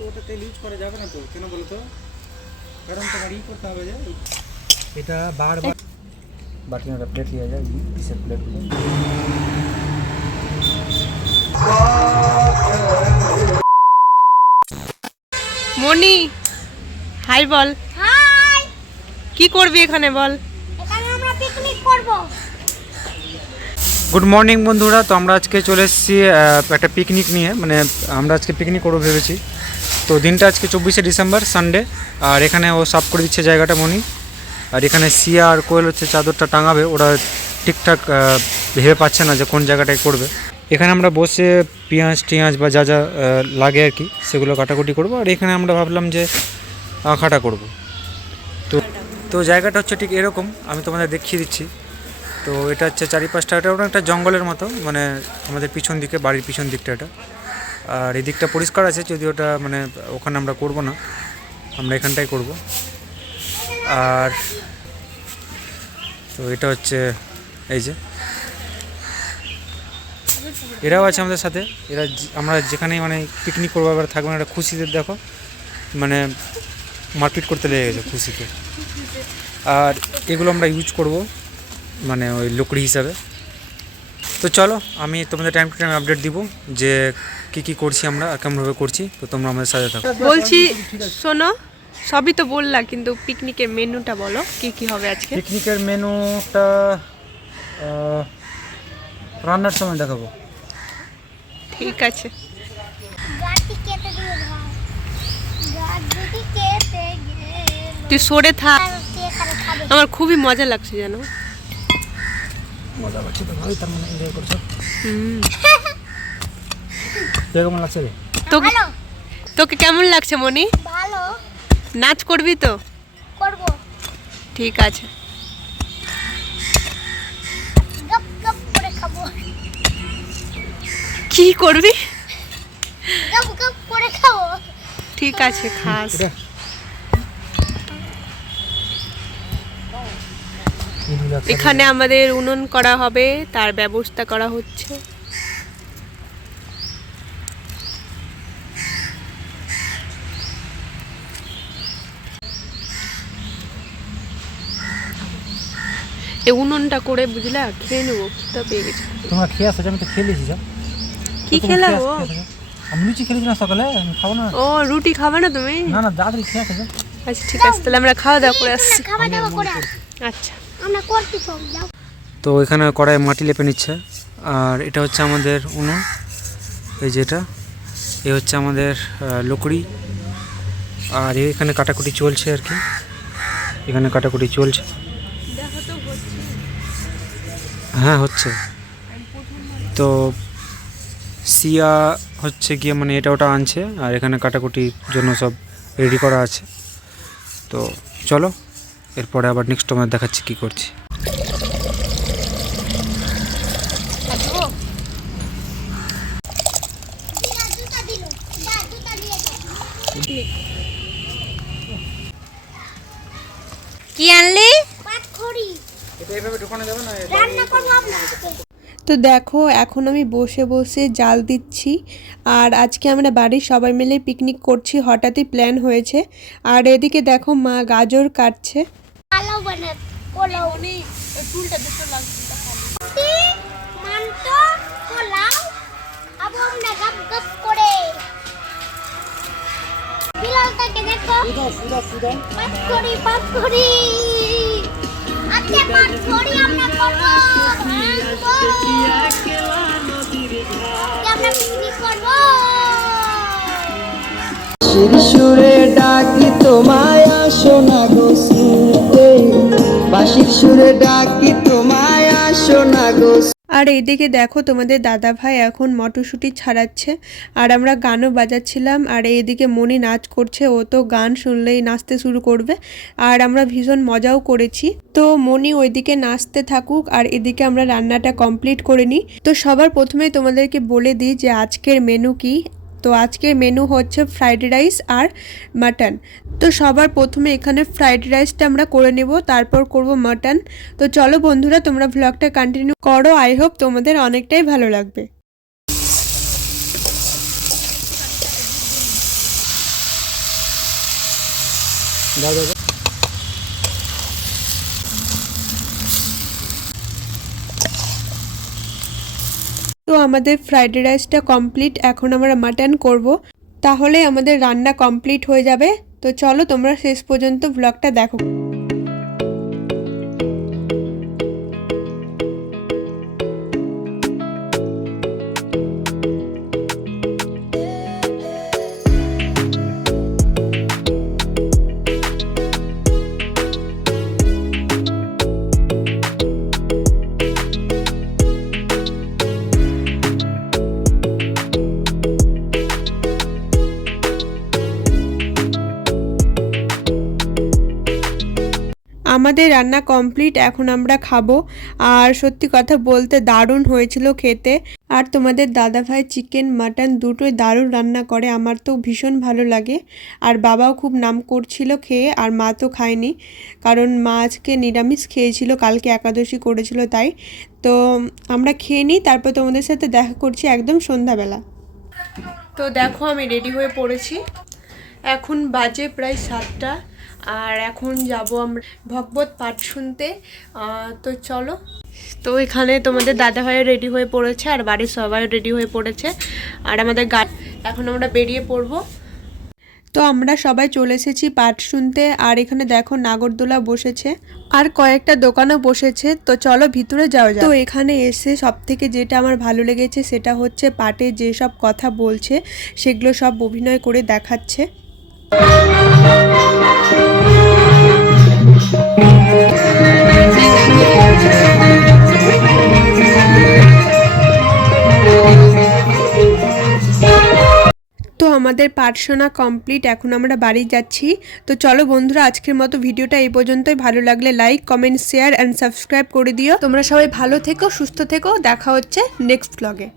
ওটা তেল ইউজ করা যাবে না তো কেন বলো তো কারণ তোমার ই করতে হবে যে এটা বারবার একটা প্লেট লিয়ে যায়। পিসের প্লেটগুলো মনি হাই বল। হাই। কি করবি এখানে বল এখানে আমরা পিকনিক করব গুড মর্নিং বন্ধুরা। তো আমরা আজকে চলে এসেছি একটা পিকনিক নিয়ে। মানে আমরা আজকে পিকনিক করব ভেবেছি। তো দিনটা আজকে চব্বিশে ডিসেম্বর সানডে আর এখানে ও সাফ করে দিচ্ছে জায়গাটা মনি। আর এখানে সিয়া আর কোয়েল হচ্ছে, চাদরটা টাঙাবে। ওরা ঠিকঠাক ভেবে পাচ্ছে না যে কোন জায়গাটায় করবে। এখানে আমরা বসে পেঁয়াজ টিয়াজ বা যা যা লাগে আর কি, সেগুলো কাটাকুটি করব। আর এখানে আমরা ভাবলাম যে আঁকাটা করব। তো তো জায়গাটা হচ্ছে ঠিক এরকম। আমি তোমাদের দেখিয়ে দিচ্ছি। তো এটা হচ্ছে চারিপাশটা এটা একটা জঙ্গলের মতো মানে আমাদের পিছন দিকে বাড়ির পিছন দিকটা এটা। আর এই দিকটা পরিষ্কার আছে যদি ওটা মানে ওখানে আমরা করব না আমরা এখানটাই করব। আর তো এটা হচ্ছে এই যে। এরাও আছে আমাদের সাথে এরা আমরা যেখানেই মানে পিকনিক করব এবার থাকব না, একটা খুশিতে দেখো মানে মারপিট করতে লেগে গেছে খুশিতে আর এগুলো আমরা ইউজ করব। মানে ওই লুকড়ি হিসাবে। তো চলো আমি তোমাদের টাইম টু টাইম আপডেট দিব যে কি কি করছি আমরা আর কেমনভাবে করছি। তো তোমরা আমাদের সাথে থাকো। বলছি শোনো সবই তো বললা কিন্তু পিকনিকের মেনুটা বলো কি কি হবে আজকে? পিকনিকের মেনুটা রান্নার সময় দেখাবো। ঠিক আছে। গাড়ি কেটে দিও ভাই। গাড়ি কেটে গেলে তুই সরে থাক। আমার খুবই মজা লাগছে জানো। মজা পাচ্ছি তো ভালোই তার মানে এনজয় করছ। হুম। কেমন লাগছে রে? তোকে তোকে কেমন লাগছে মনি? ভালো। নাচ করবি তো? করব। ঠিক আছে। গপ গপ করে খাব। কি করবি? গপ গপ করে খাব। ঠিক আছে খাস। এখানে আমাদের উনুন করা হবে তার ব্যবস্থা করা হচ্ছে। এই উনুনটা করে বুঝলা খেয়ে নেব খিদা পেয়ে গেছে। তোমরা খেয়ে আসো আমি তো খেয়ে নিয়েছি যা কি খেলা আসো। আমি লুচি খেলেছি না সকালে আমি খাব না। ও রুটি খাবে না তুমি? না না তাড়াতাড়ি খেয়ে আসো আচ্ছা ঠিক আছে তাহলে আমরা খাওয়া দাওয়া করে আসছি। খাওয়া করে আচ্ছা। তো এখানে কড়াই মাটি লেপে নিচ্ছে। আর এটা হচ্ছে আমাদের উনুন। এই যেটা এ হচ্ছে আমাদের লকড়ি। আর এখানে কাটাকুটি চলছে আর কি। এখানে কাটাকুটি চলছে। হ্যাঁ হচ্ছে। তো সিয়া হচ্ছে গিয়ে মানে এটা ওটা আনছে। আর এখানে কাটাকুটির জন্য সব রেডি করা আছে। তো চলো। এরপরে আবার নেক্সট তোমার দেখাচ্ছি কি করছি। কি আনলি? পাটখড়ি। এটা এইভাবে ঢুকানো যাবে না? রান্না করব আমরা তো দেখো এখন আমি বসে বসে জাল দিচ্ছি। আর আজকে আমরা বাড়ির সবাই মিলে পিকনিক করছি হঠাৎই প্ল্যান হয়েছে। আর এদিকে দেখো মা গাজর কাটছে। মান্ত? পোলাও? আবু আমরা গাপ গাপ করে। বিলালটাকে দেখো। পাটখড়ি পাটখড়ি আজকে পাটখড়ি আমরা করব। ভাঙবো আজকে আমরা পিকনিক করব। সুরে ডাকি তোমায়। আর এইদিকে দেখো তোমাদের দাদা ভাই এখন মটরশুঁটি ছাড়াচ্ছে। আর আমরা গানও বাজাচ্ছিলাম, আর এইদিকে মনি নাচ করছে, ও তো গান শুনলেই নাচতে শুরু করবে। আর আমরা ভীষণ মজাও করেছি। তো মনি ওইদিকে নাচতে থাকুক, আর এদিকে আমরা রান্নাটা কমপ্লিট করে নিই। তো সবার প্রথমে তোমাদেরকে বলে দিই যে আজকের মেনু কি। তো আজকের মেনু হচ্ছে ফ্রাইড রাইস আর মাটন তো সবার প্রথমে এখানে ফ্রাইড রাইসটা আমরা করে নেব, তারপর করব মাটন তো চলো বন্ধুরা, তোমরা ভ্লগটা কন্টিনিউ করো। আই হোপ তোমাদের অনেকটাই ভালো লাগবে। দাদা আমাদের ফ্রাইড রাইসটা কমপ্লিট, এখন আমরা মাটন করব। তাহলে আমাদের রান্না কমপ্লিট হয়ে যাবে। তো চলো তোমরা শেষ পর্যন্ত ব্লগটা দেখো। আমাদের রান্না কমপ্লিট এখন আমরা খাব। আর সত্যি কথা বলতে দারুণ হয়েছিল খেতে। আর তোমাদের দাদাভাই চিকেন মাটন দুটোই দারুণ রান্না করে, আমার তো ভীষণ ভালো লাগে। আর বাবাও খুব নাম করছিল খেয়ে, আর মা তো খায়নি। কারণ মা আজকে নিরামিষ খেয়েছিল, কালকে একাদশী করেছিল তাই। তো আমরা খেয়ে নিই, তারপর তোমাদের সাথে দেখা করছি একদম সন্ধ্যাবেলা। তো দেখো আমি রেডি হয়ে পড়েছি। এখন বাজে প্রায় সাতটা। আর এখন যাব আমরা ভগবত পাঠ শুনতে। তো চলো। তো এখানে তোমাদের দাদা ভাই রেডি হয়ে পড়েছে আর বাড়ির সবাই রেডি হয়ে পড়েছে। আর আমাদের গা এখন আমরা বেরিয়ে পড়ব। তো আমরা সবাই চলে এসেছি পাঠ শুনতে। আর এখানে দেখো নাগরদোলা বসেছে। আর কয়েকটা দোকানও বসেছে। তো চলো ভিতরে যাওয়া যাক। তো এখানে এসে সব থেকে যেটা আমার ভালো লেগেছে সেটা হচ্ছে পাঠে যেসব কথা বলছে, সেগুলো সব অভিনয় করে দেখাচ্ছে। আমাদের পার্সোনা কমপ্লিট এখন আমরা বাড়ি যাচ্ছি। তো চলো বন্ধুরা, আজকের মতো ভিডিওটা এই পর্যন্তই। ভালো লাগলে like comment share and subscribe করে দিও। তোমরা সবাই ভালো থেকো, সুস্থ থেকো। দেখা হচ্ছে নেক্সট ব্লগে